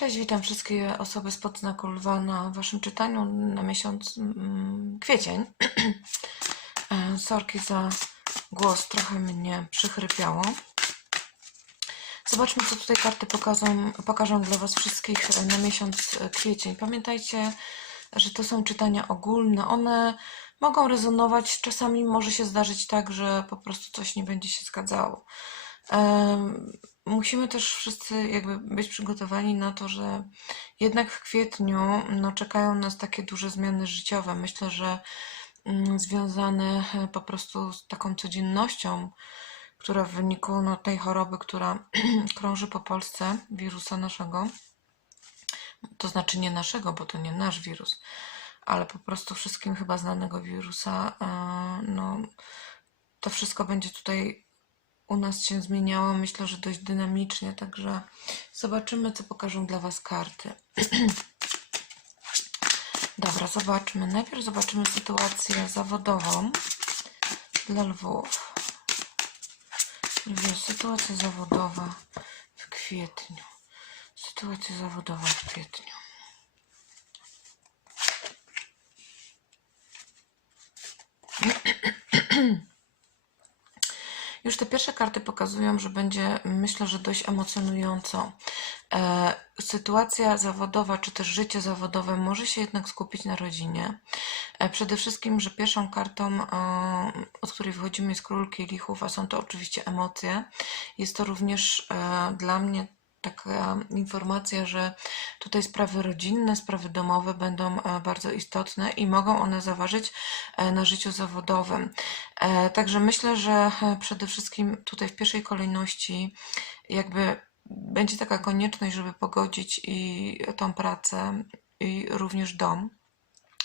Cześć, witam wszystkie osoby spod znaku lwa na waszym czytaniu na miesiąc mm, kwiecień. E, Sorki za głos, trochę mnie przychrypiało. Zobaczmy, co tutaj karty pokażą, pokażą dla was wszystkich na miesiąc e, kwiecień. Pamiętajcie, że to są czytania ogólne. One mogą rezonować, czasami może się zdarzyć tak, że po prostu coś nie będzie się zgadzało. Musimy też wszyscy jakby być przygotowani na to, że jednak w kwietniu no, czekają nas takie duże zmiany życiowe. Myślę, że mm, związane e, po prostu z taką codziennością, która w wyniku no, tej choroby, która krąży po Polsce, wirusa naszego, to znaczy nie naszego, bo to nie nasz wirus, ale po prostu wszystkim chyba znanego wirusa, e, no to wszystko będzie tutaj u nas się zmieniało, myślę, że dość dynamicznie, także zobaczymy, co pokażą dla Was karty. Dobra, zobaczmy. Najpierw zobaczymy sytuację zawodową dla lwów. Lwie, sytuacja zawodowa w kwietniu. Sytuacja zawodowa w kwietniu. Już te pierwsze karty pokazują, że będzie, myślę, że dość emocjonująco. E, sytuacja zawodowa, czy też życie zawodowe może się jednak skupić na rodzinie. E, przede wszystkim, że pierwszą kartą, e, od której wychodzimy, jest król kielichów, a są to oczywiście emocje. Jest to również dla mnie taka informacja, że tutaj sprawy rodzinne, sprawy domowe będą e, bardzo istotne i mogą one zaważyć e, na życiu zawodowym. E, Także myślę, że przede wszystkim tutaj w pierwszej kolejności jakby będzie taka konieczność, żeby pogodzić i tą pracę i również dom.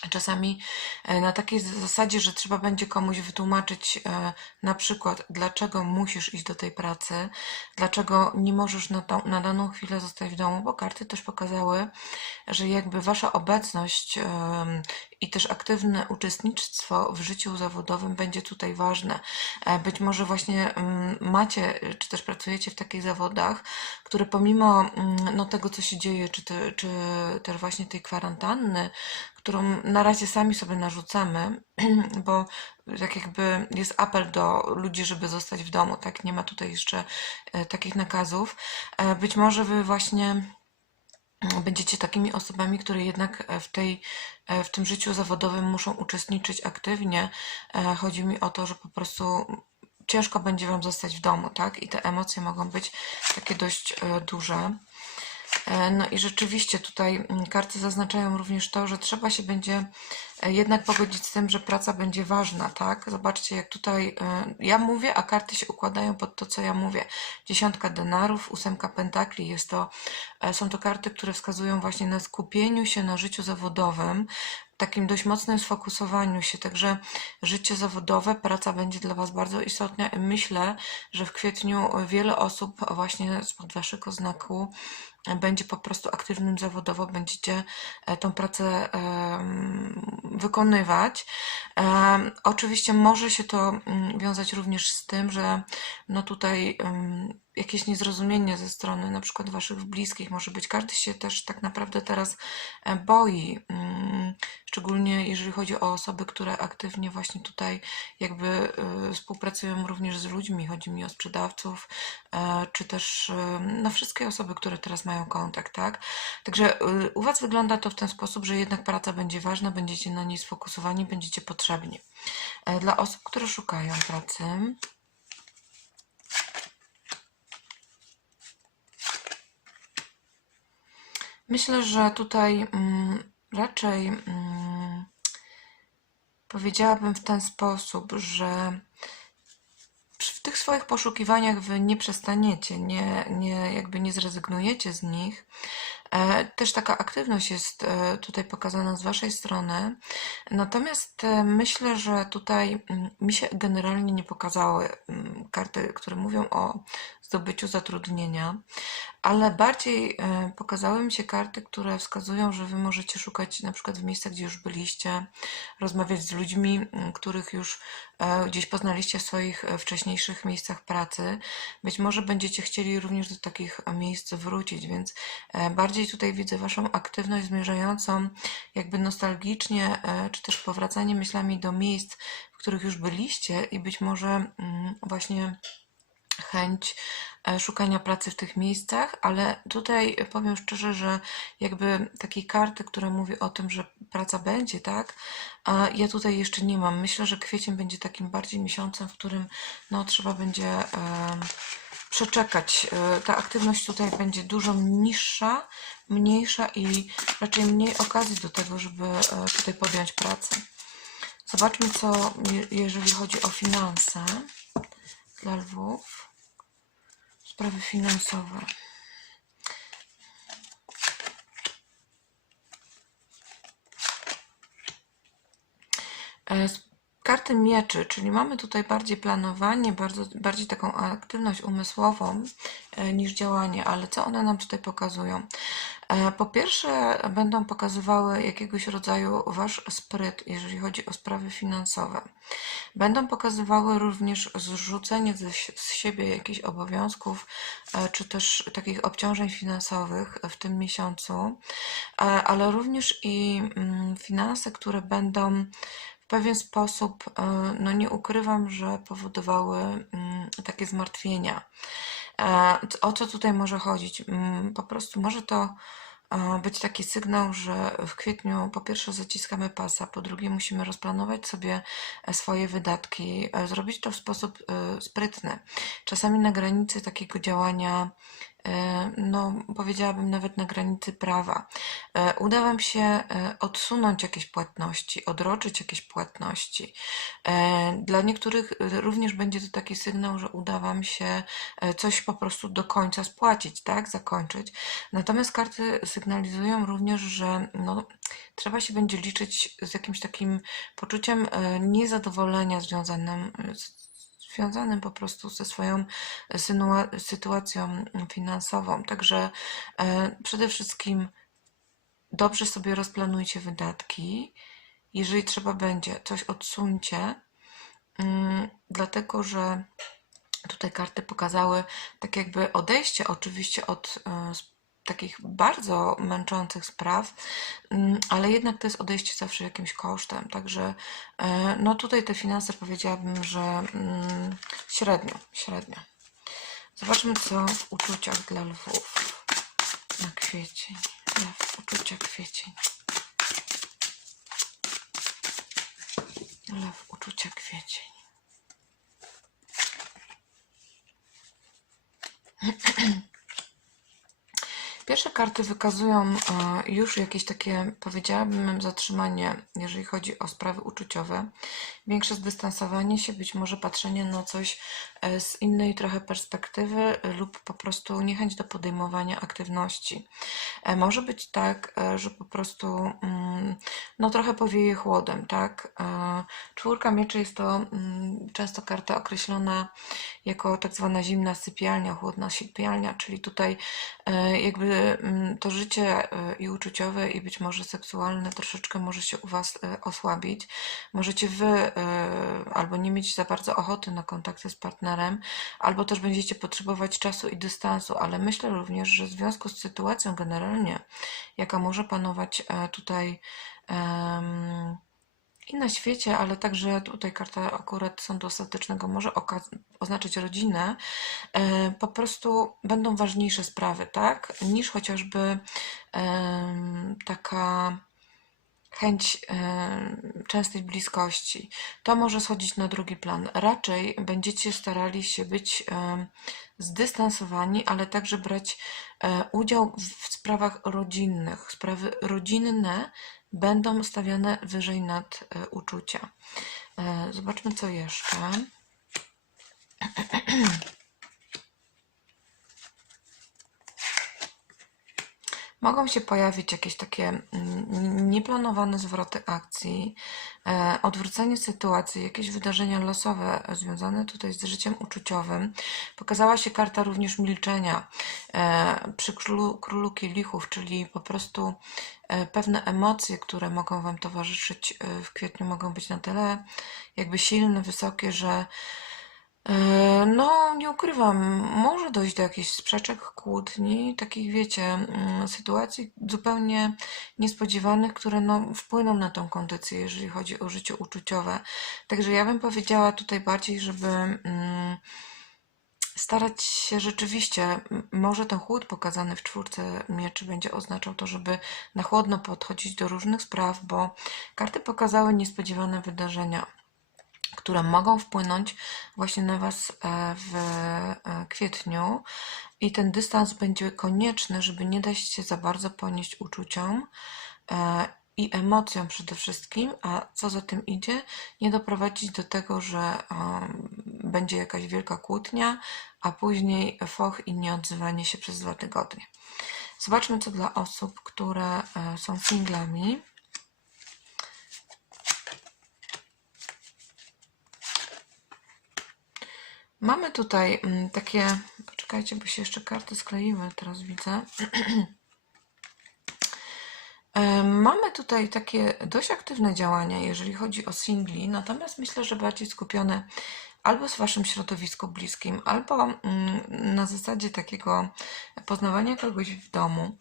Czasami e, na takiej zasadzie, że trzeba będzie komuś wytłumaczyć e, na przykład, dlaczego musisz iść do tej pracy, dlaczego nie możesz na, tą, na daną chwilę zostać w domu, bo karty też pokazały, że jakby wasza obecność i też aktywne uczestnictwo w życiu zawodowym będzie tutaj ważne. E, Być może właśnie mm, macie, czy też pracujecie w takich zawodach, które pomimo mm, no, tego, co się dzieje, czy, te, czy też właśnie tej kwarantanny, którą na razie sami sobie narzucamy, bo tak jakby jest apel do ludzi, żeby zostać w domu, tak? Nie ma tutaj jeszcze e, takich nakazów. E, Być może wy właśnie będziecie takimi osobami, które jednak e, w tej, e, w tym życiu zawodowym muszą uczestniczyć aktywnie. E, Chodzi mi o to, że po prostu ciężko będzie wam zostać w domu, tak? I te emocje mogą być takie dość duże. E, No i rzeczywiście tutaj mm, karty zaznaczają również to, że trzeba się będzie e, jednak pogodzić z tym, że praca będzie ważna, tak? Zobaczcie, jak tutaj e, ja mówię, a karty się układają pod to, co ja mówię. Dziesiątka denarów, ósemka pentakli, jest to, są to karty, które wskazują właśnie na skupieniu się na życiu zawodowym, takim dość mocnym sfokusowaniu się, także życie zawodowe, praca będzie dla Was bardzo istotna i myślę, że w kwietniu wiele osób właśnie spod Waszego znaku będzie po prostu aktywnym zawodowo, będziecie e, tą pracę wykonywać. Oczywiście może się to mm, wiązać również z tym, że no tutaj jakieś niezrozumienie ze strony na przykład waszych bliskich może być. Każdy się też tak naprawdę teraz e, boi, mm, szczególnie jeżeli chodzi o osoby, które aktywnie właśnie tutaj jakby y, współpracują również z ludźmi. Chodzi mi o sprzedawców, e, czy też y, no wszystkie osoby, które teraz mają kontakt, tak? Także u was wygląda to w ten sposób, że jednak praca będzie ważna, będziecie na niej sfokusowani, będziecie potrzebni. E, Dla osób, które szukają pracy, Myślę, że tutaj mm, raczej mm, powiedziałabym w ten sposób, że w tych swoich poszukiwaniach wy nie przestaniecie, nie, nie, jakby nie zrezygnujecie z nich. E, Też taka aktywność jest e, tutaj pokazana z Waszej strony. Natomiast e, myślę, że tutaj mm, mi się generalnie nie pokazały karty, które mówią o zdobyciu zatrudnienia, ale bardziej e, pokazały mi się karty, które wskazują, że Wy możecie szukać na przykład w miejscach, gdzie już byliście, rozmawiać z ludźmi, których już e, gdzieś poznaliście w swoich e, wcześniejszych miejscach pracy. Być może będziecie chcieli również do takich miejsc wrócić, więc bardziej tutaj widzę Waszą aktywność zmierzającą jakby nostalgicznie, czy też powracanie myślami do miejsc, w których już byliście i być może właśnie chęć e, szukania pracy w tych miejscach, ale tutaj powiem szczerze, że jakby takiej karty, która mówi o tym, że praca będzie, tak? Ja tutaj jeszcze nie mam. Myślę, że kwiecień będzie takim bardziej miesiącem, w którym no, trzeba będzie przeczekać. E, Ta aktywność tutaj będzie dużo niższa, mniejsza i raczej mniej okazji do tego, żeby e, tutaj podjąć pracę. Zobaczmy, co je- jeżeli chodzi o finanse dla lwów. Sprawy finansowe. E, Karty mieczy, czyli mamy tutaj bardziej planowanie, bardzo, bardziej taką aktywność umysłową e, niż działanie, ale co one nam tutaj pokazują? E, Po pierwsze, będą pokazywały jakiegoś rodzaju wasz spryt, jeżeli chodzi o sprawy finansowe. Będą pokazywały również zrzucenie ze, z siebie jakichś obowiązków, e, czy też takich obciążeń finansowych w tym miesiącu, e, ale również i mm, finanse, które będą w pewien sposób, no nie ukrywam, że powodowały mm, takie zmartwienia. O co tutaj może chodzić? Mm, Po prostu może to e, być taki sygnał, że w kwietniu po pierwsze zaciskamy pasa, po drugie musimy rozplanować sobie e, swoje wydatki, e, zrobić to w sposób sprytny. Czasami na granicy takiego działania, no powiedziałabym nawet na granicy prawa. E, Uda Wam się e, odsunąć jakieś płatności, odroczyć jakieś płatności. E, Dla niektórych e, również będzie to taki sygnał, że uda Wam się e, coś po prostu do końca spłacić, tak? Zakończyć. Natomiast karty sygnalizują również, że no, trzeba się będzie liczyć z jakimś takim poczuciem e, niezadowolenia związanym z związanym po prostu ze swoją synua- sytuacją finansową. Także e, przede wszystkim dobrze sobie rozplanujcie wydatki. Jeżeli trzeba będzie, coś odsuńcie, mm, dlatego że tutaj karty pokazały tak jakby odejście oczywiście od e, takich bardzo męczących spraw, mm, ale jednak to jest odejście zawsze jakimś kosztem. Także e, no tutaj te finanse powiedziałabym, że mm, średnio, średnio. Zobaczmy co w uczuciach dla lwów na kwiecień. Lew, uczucia kwiecień. Lew, uczucia kwiecień. Pierwsze karty wykazują e, już jakieś takie, powiedziałabym, zatrzymanie, jeżeli chodzi o sprawy uczuciowe, większe zdystansowanie się, być może patrzenie na coś e, z innej trochę perspektywy lub po prostu niechęć do podejmowania aktywności. E, Może być tak, e, że po prostu mm, no trochę powieje chłodem, tak? Czwórka mieczy jest to mm, często karta określona jako tak zwana zimna sypialnia, chłodna sypialnia, czyli tutaj jakby mm, to życie i uczuciowe i być może seksualne troszeczkę może się u Was osłabić. Możecie Wy albo nie mieć za bardzo ochoty na kontakty z partnerem, albo też będziecie potrzebować czasu i dystansu, ale myślę również, że w związku z sytuacją generalnie, jaka może panować e, tutaj i na świecie, ale także tutaj karta akurat sądu ostatecznego może oznaczać rodzinę, e, po prostu będą ważniejsze sprawy, tak? Niż chociażby taka chęć częstej bliskości. To może schodzić na drugi plan. Raczej będziecie starali się być zdystansowani, ale także brać e, udział w sprawach rodzinnych. Sprawy rodzinne będą stawiane wyżej nad e, uczucia. E, Zobaczmy, co jeszcze. Mogą się pojawić jakieś takie mm, nieplanowane zwroty akcji, e, odwrócenie sytuacji, jakieś wydarzenia losowe związane tutaj z życiem uczuciowym. Pokazała się karta również milczenia e, przy królu, królu kielichów, czyli po prostu e, pewne emocje, które mogą Wam towarzyszyć w kwietniu, mogą być na tyle jakby silne, wysokie, że No, nie ukrywam, może dojść do jakichś sprzeczek, kłótni, takich wiecie, mm, sytuacji zupełnie niespodziewanych, które no, wpłyną na tą kondycję, jeżeli chodzi o życie uczuciowe. Także ja bym powiedziała tutaj bardziej, żeby mm, starać się rzeczywiście, może ten chłód pokazany w czwórce mieczy będzie oznaczał to, żeby na chłodno podchodzić do różnych spraw, bo karty pokazały niespodziewane wydarzenia które mogą wpłynąć właśnie na Was e, w e, kwietniu i ten dystans będzie konieczny, żeby nie dać się za bardzo ponieść uczuciom e, i emocjom przede wszystkim, a co za tym idzie, nie doprowadzić do tego, że będzie jakaś wielka kłótnia, a później foch i nieodzywanie się przez dwa tygodnie. Zobaczmy, co dla osób, które są singlami. Mamy tutaj mm, takie, poczekajcie, bo się jeszcze karty skleiły, teraz widzę. Mamy tutaj takie dość aktywne działania, jeżeli chodzi o singli, natomiast myślę, że bardziej skupione albo w Waszym środowisku bliskim, albo mm, na zasadzie takiego poznawania kogoś w domu.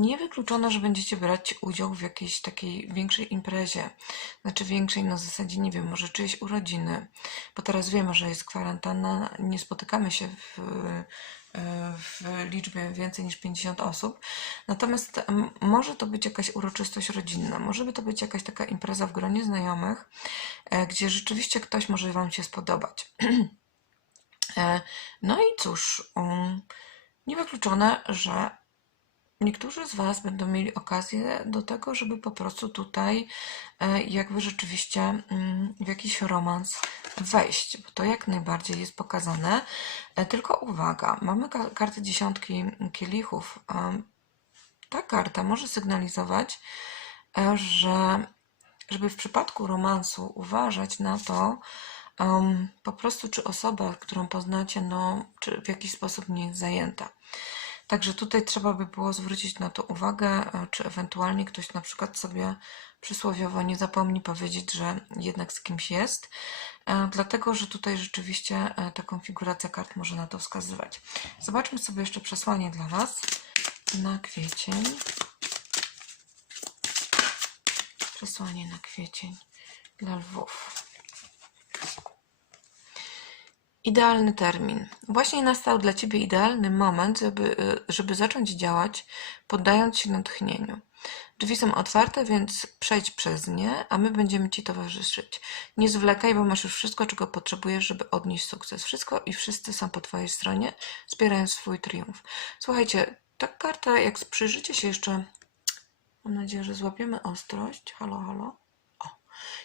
Niewykluczone, że będziecie brać udział w jakiejś takiej większej imprezie, znaczy większej na zasadzie, nie wiem, może czyjeś urodziny, bo teraz wiemy, że jest kwarantanna, nie spotykamy się w, w liczbie więcej niż 50 osób. Natomiast może to być jakaś uroczystość rodzinna, może by to być jakaś taka impreza w gronie znajomych, e, gdzie rzeczywiście ktoś może Wam się spodobać. E, No i cóż, um, niewykluczone, że niektórzy z Was będą mieli okazję do tego, żeby po prostu tutaj e, jakby rzeczywiście mm, w jakiś romans wejść, bo to jak najbardziej jest pokazane. E, Tylko uwaga, mamy ka- kartę dziesiątki kielichów. Em, Ta karta może sygnalizować, e, że żeby w przypadku romansu uważać na to, po prostu czy osoba, którą poznacie, no, czy w jakiś sposób nie jest zajęta. Także tutaj trzeba by było zwrócić na to uwagę, e, czy ewentualnie ktoś na przykład sobie przysłowiowo nie zapomni powiedzieć, że jednak z kimś jest, e, dlatego że tutaj rzeczywiście e, ta konfiguracja kart może na to wskazywać. Zobaczmy sobie jeszcze przesłanie dla Was na kwiecień. Przesłanie na kwiecień dla lwów. Idealny termin. Właśnie nastał dla Ciebie idealny moment, żeby, y, żeby zacząć działać, poddając się natchnieniu. Drzwi są otwarte, więc przejdź przez nie, a my będziemy Ci towarzyszyć. Nie zwlekaj, bo masz już wszystko, czego potrzebujesz, żeby odnieść sukces. Wszystko i wszyscy są po Twojej stronie, wspierając swój triumf. Słuchajcie, ta karta, jak przyjrzycie się jeszcze, mam nadzieję, że złapiemy ostrość. Halo, halo. O.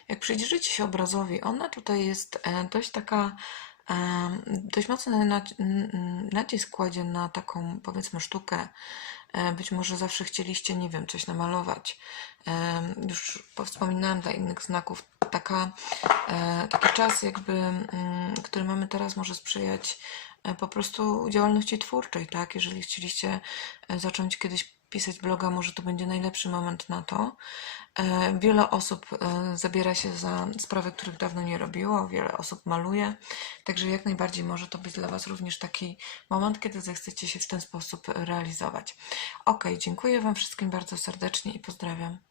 Jak przyjrzycie się obrazowi, ona tutaj jest e, dość taka, dość mocny nacisk kładzie na taką, powiedzmy, sztukę. E, Być może zawsze chcieliście, nie wiem, coś namalować. Już wspominałam dla innych znaków. Taka, e, taki czas, jakby, mm, który mamy teraz, może sprzyjać e, po prostu działalności twórczej, tak? Jeżeli chcieliście zacząć kiedyś pisać bloga, może to będzie najlepszy moment na to. E, Wiele osób e, zabiera się za sprawy, których dawno nie robiło, wiele osób maluje, także jak najbardziej może to być dla Was również taki moment, kiedy zechcecie się w ten sposób realizować. Ok, dziękuję Wam wszystkim bardzo serdecznie i pozdrawiam.